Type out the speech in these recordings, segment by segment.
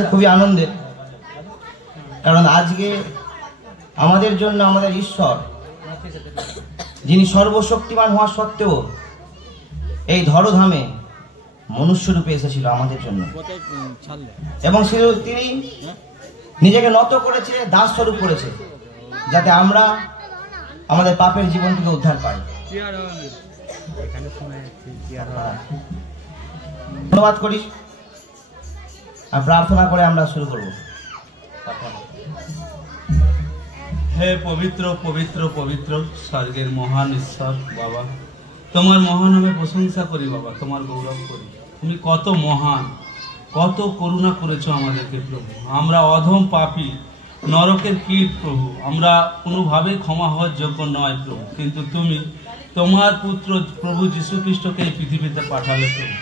কাছে খুবই আনন্দের, কারণ আজকে আমাদের জন্য আমাদের ঈশ্বর, যিনি সর্বশক্তিমান হওয়া সত্ত্বেও এই ধরধামে মনুষ্যরূপে এসেছিল আমাদের জন্য, এবং তিনি নিজেকে নত করেছে, দাস স্বরূপ করেছে, যাতে আমরা আমাদের পাপের জীবন থেকে উদ্ধার পাই। ধন্যবাদ করি আর প্রার্থনা করে আমরা শুরু করব। হে পবিত্র পবিত্র পবিত্র স্বর্গের মহান ঈশ্বর বাবা, তোমার মহান নামে প্রশংসা করি বাবা, তোমার গৌরব করি। তুমি কত মহান, কত করুণা করেছো আমাদেরকে প্রভু। আমরা অধম পাপী, নরকের কীট প্রভু, আমরা কোনোভাবেই ক্ষমা হওয়ার যোগ্য নয় প্রভু, কিন্তু তুমি তোমার পুত্র প্রভু যীশু খ্রিস্টকে এই পৃথিবীতে পাঠালে প্রভু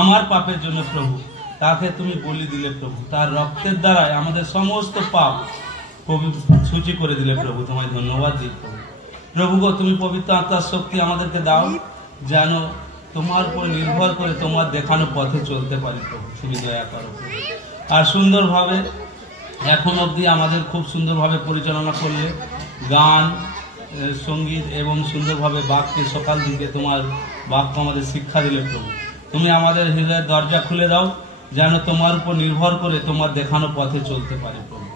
আমার পাপের জন্য প্রভু। তাকে তুমি বলি দিলে প্রভু, তার রক্তের দ্বারাই আমাদের সমস্ত পাপ প্রভু সূচি করে দিলে প্রভু। তোমায় ধন্যবাদ দিই প্রভু। প্রভু গো, তুমি পবিত্র আত্মার শক্তি আমাদেরকে দাও, যেন তোমার উপর নির্ভর করে তোমার দেখানো পথে চলতে পারি প্রভু। তুমি দয়া করো প্রভু। আর সুন্দরভাবে এখন অবধি আমাদের খুব সুন্দরভাবে পরিচালনা করলে, গান সঙ্গীত এবং সুন্দরভাবে বাক্যে সকাল দিকে তোমার বাক্য আমাদের শিক্ষা দিলে প্রভু। তুমি আমাদের হৃদয়ের দরজা খুলে দাও, যেন তোমার উপর নির্ভর করে তোমার দেখানো পথে চলতে পারে প্রভু।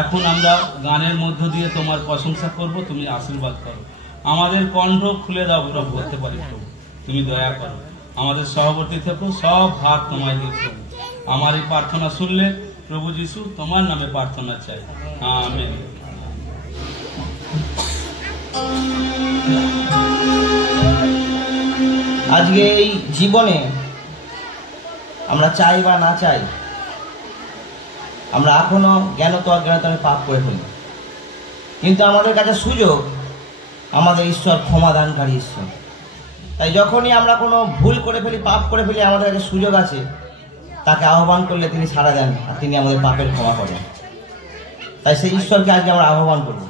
এখন আমরা গানের মধ্য দিয়ে তোমার প্রশংসা করব, তুমি আশীর্বাদ করো। আমাদের কণ্ঠ খুলে দাও প্রভু, করতে পারি প্রভু। তুমি দয়া করো, আমাদের সহবর্তী থেকো, সব ভাগ তোমায় দিই প্রভু। আমার এই প্রার্থনা শুনলে প্রভু যিশু, তোমার নামে প্রার্থনা চাই, আমেন। আজকে এই জীবনে আমরা চাই বা না চাই, আমরা এখনো জ্ঞানত অজ্ঞানতায় পাপ করে ফেলি, কিন্তু আমাদের কাছে সুযোগ, আমাদের ঈশ্বর ক্ষমাদানকারী ঈশ্বর। তাই যখনই আমরা কোনো ভুল করে ফেলি, পাপ করে ফেলি, আমাদের কাছে সুযোগ আছে, তাকে আহ্বান করলে তিনি সাড়া দেন আর তিনি আমাদের পাপের ক্ষমা করেন। তাই সেই ঈশ্বরকে আজকে আমরা আহ্বান করব।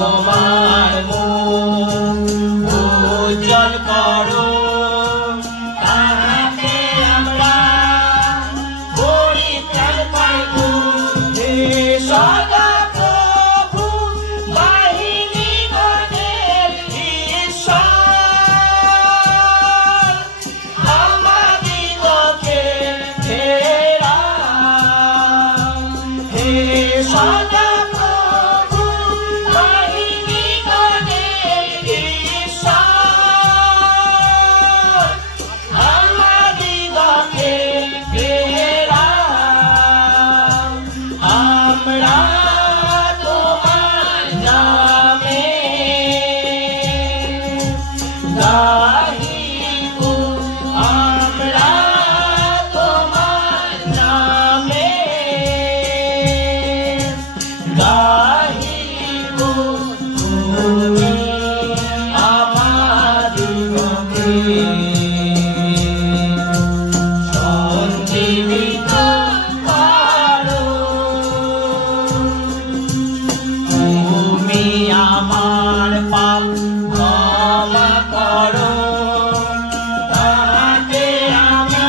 তোমার মুখ উজ্জ্বল করো, তাহাতে আমরা পরিত্রাণ পাইব। হে সদা প্রভু বাহিনীগণের ঈশ্বর, আমাদিগকে ফেরাও। হে সদা প্রভু বাহিনীগণের ঈশ্বর, আমাদিগকে ফেরাও। আমরা তোমার নামে গাহিব, আমরা তোমার নামে গাহিব। তুমি আমাদিগকে সঞ্জীবিত করো। তুমি আমার পাপ ক্ষমা করো, তাহাতে আমি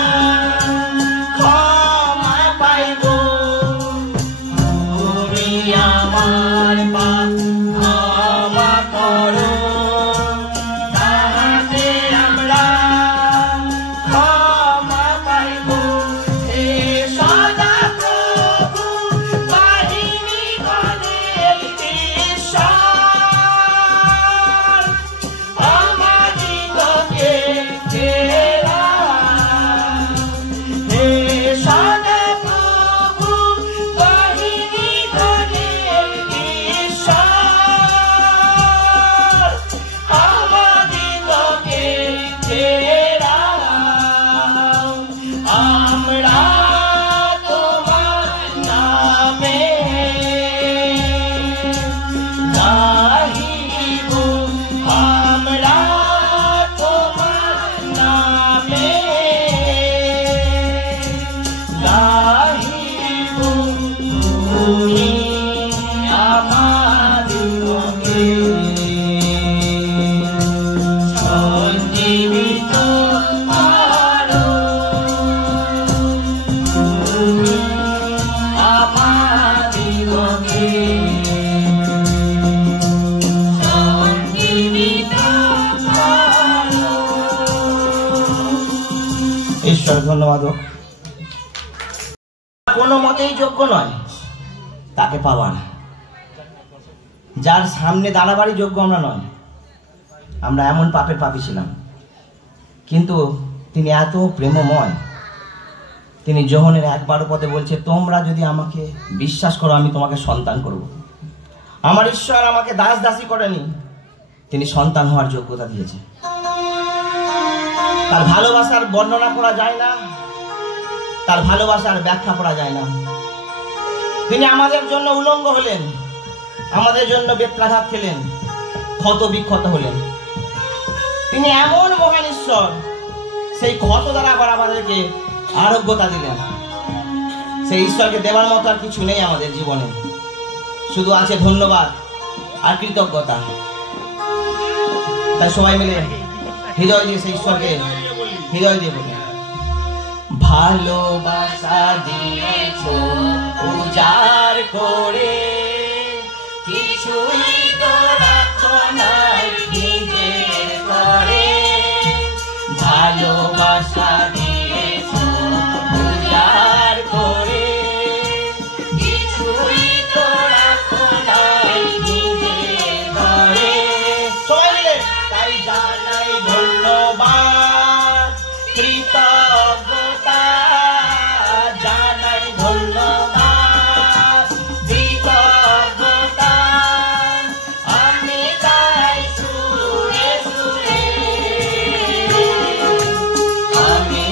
ক্ষমা পাইব। তুমি আমার পাপ ক্ষমা করো, তাহাতে আমরা ক্ষমা পাইব। হে সদা প্রভু বাহিনীগণের ঈশ্বর, আমাদিগকে ফেরাও। হে সদা প্রভু বাহিনীগণের ঈশ্বর, আমাদিগকে ফেরাও। আমরা তোমার নামে গাহিব, আমরা তোমার নামে গাহিব। তুমি আমাদিগকে সঞ্জীবিত করো। তুমি আমাদিগকে সঞ্জীবিত করো। ঈশ্বর ধন্যবাদ। কোনো মতেই যোগ্য নয় তাকে পাওয়া না। যার সামনে দাঁড়াবারই যোগ্য আমরা নয়। আমরা এমন পাপের পাপী ছিলাম, কিন্তু তিনি এত প্রেমময়। তিনি যোহনের 1:12 বলছে, তোমরা যদি আমাকে বিশ্বাস করো আমি তোমাকে সন্তান করব। আমার ঈশ্বর আমাকে দাস দাসী করেনি, তিনি সন্তান হওয়ার যোগ্যতা দিয়েছে। তার ভালোবাসার বর্ণনা করা যায় না, তার ভালোবাসার ব্যাখ্যা করা যায় না। তিনি আমাদের জন্য উলঙ্গ হলেন, আমাদের জন্য বেত্রাঘাত খেলেন, ক্ষত বিক্ষত হলেন। তিনি এমন মহান ঈশ্বর, সেই ক্ষত দ্বারা আবার আমাদেরকে আরোগ্যতা দিলেন। সেই ঈশ্বরকে দেওয়ার মতো আর কিছু নেই আমাদের জীবনে, শুধু আছে ধন্যবাদ আর কৃতজ্ঞতা। তাই সবাই মিলে হৃদয় দিয়ে সেই ঈশ্বরকে হৃদয় দিয়ে বলি, ভালোবাসা দিয়েছো উজাড় করে, কিছুই তো রাখো নাই নিজের করে। ভালোবাসা দিয়েছো উজাড় করে, কিছুই তো রাখো নাই নিজের করে। তাই জানাই ধন্যবাদ কৃতজ্ঞতা, জানাই ধন্যবাদ কৃতজ্ঞতা। আমি গাই সুরে সুরে, আমি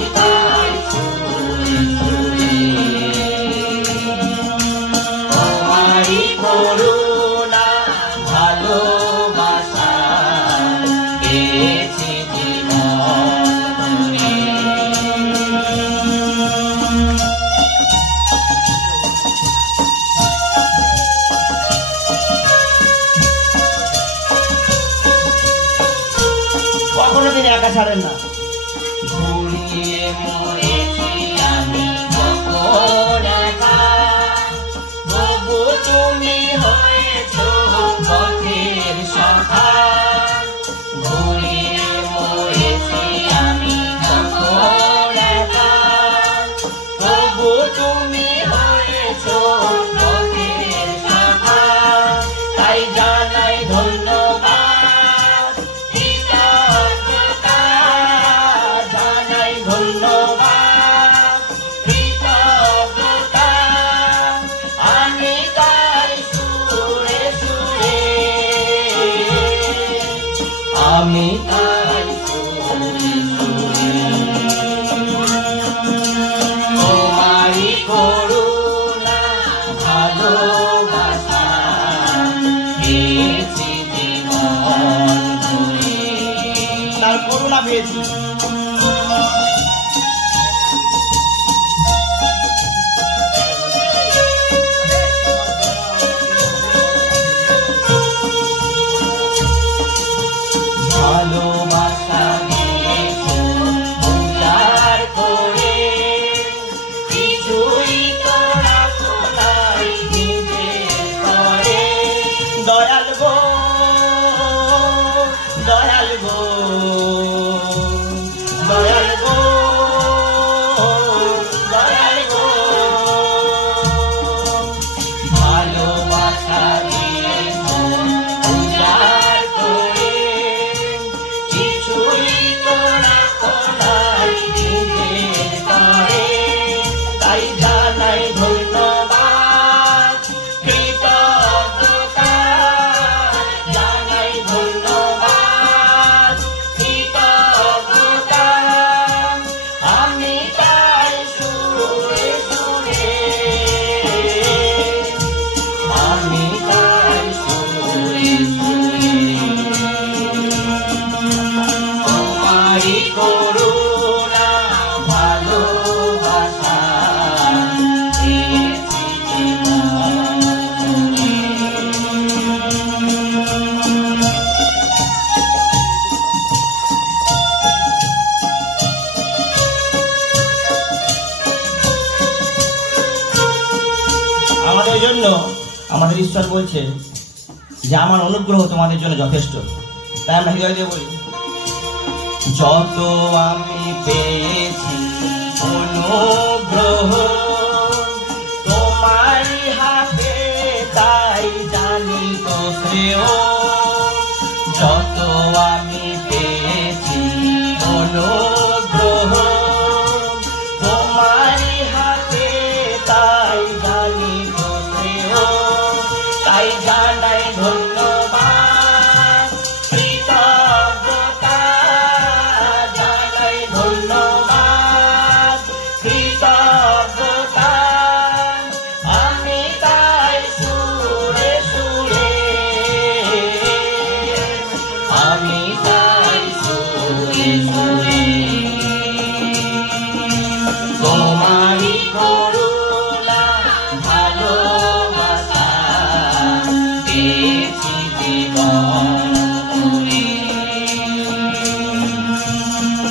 একা ছাড়েন না। ঘুরিয়ে মরেছি আমি কখন একা, তবু তুমি হয়েছ পথের সখা। ঘুরিয়ে মরেছি আমি কখন একা, তবু তুমি হয়েছ পথের সখা। তাই জানাই ধন্যবাদ, কৃতজ্ঞতা, জানাই ধন্যবাদ, কৃতজ্ঞতা। আমি তাই সুরে সুরে, আমি তাই সুরে সুরে তোমারই করুণা ভালোবাসা পেয়েছি জীবন ভরে। তার করুণা পেয়েছি। ভালোবাসা দিয়েছো উজাড় করে, কিছুই তো রাখো নাই নিজের করে। দয়াল গো, দয়াল গো, দয়াল গো, দয়াল গো। ভালোবাসা দিয়েছো উজাড় করে, কিছুই তো রাখো নাই নিজের করে। তাই জানাই ধন্যবাদ, কৃতজ্ঞতা, জানাই ধন্যবাদ, কৃতজ্ঞতা। আমি তাই সুরে সুরে, আমি তাই সুরে সুরে তোমারই করুণা ভালোবাসা পেয়েছি জীবন ভরে। আমাদের জন্য আমাদের ঈশ্বর বলছে যে আমার অনুগ্রহ তোমাদের জন্য যথেষ্ট। তাই আমরা হৃদয় দিয়ে বলি, যত আমি পেয়েছি অনুগ্রহ তোমারই হাতে, তাই জানি তো শ্রেয়। যত আমি পেয়েছি অনুগ্রহ তোমারই হাতে, তাই জানি তো শ্রেয়। তাই জানাই ধন্যবাদ, কৃতজ্ঞতা, জানাই ধন্যবাদ, কৃতজ্ঞতা। আমি তাই সুরে সুরে, আমি তাই সুরে সুরে তোমারই করুণা ভালোবাসা পেয়েছি জীবন ভরে।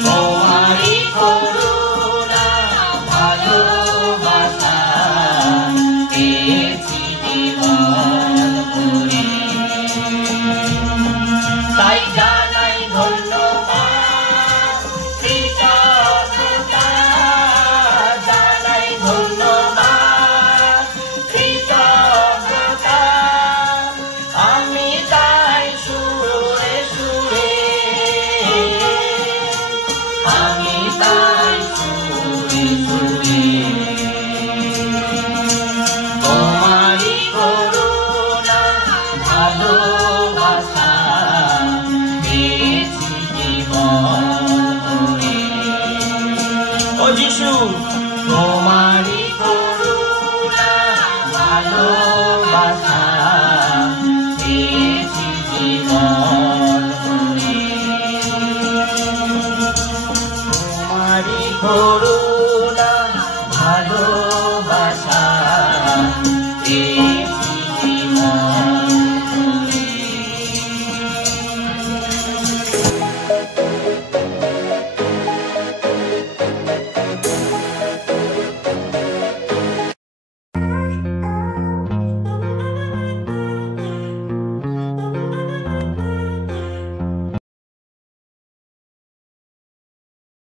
তোমারই করুণা ভালোবাসা পেয়েছি জীবন ভরে। তাই জানাই ধন্যবাদ, কৃতজ্ঞতা, জানাই ধন্যবাদ, কৃতজ্ঞতা। আমি তাই সুরে সুরে, আমি তাই সুরে সুরে তোমারই করুণা ভালোবাসা পেয়েছি জীবন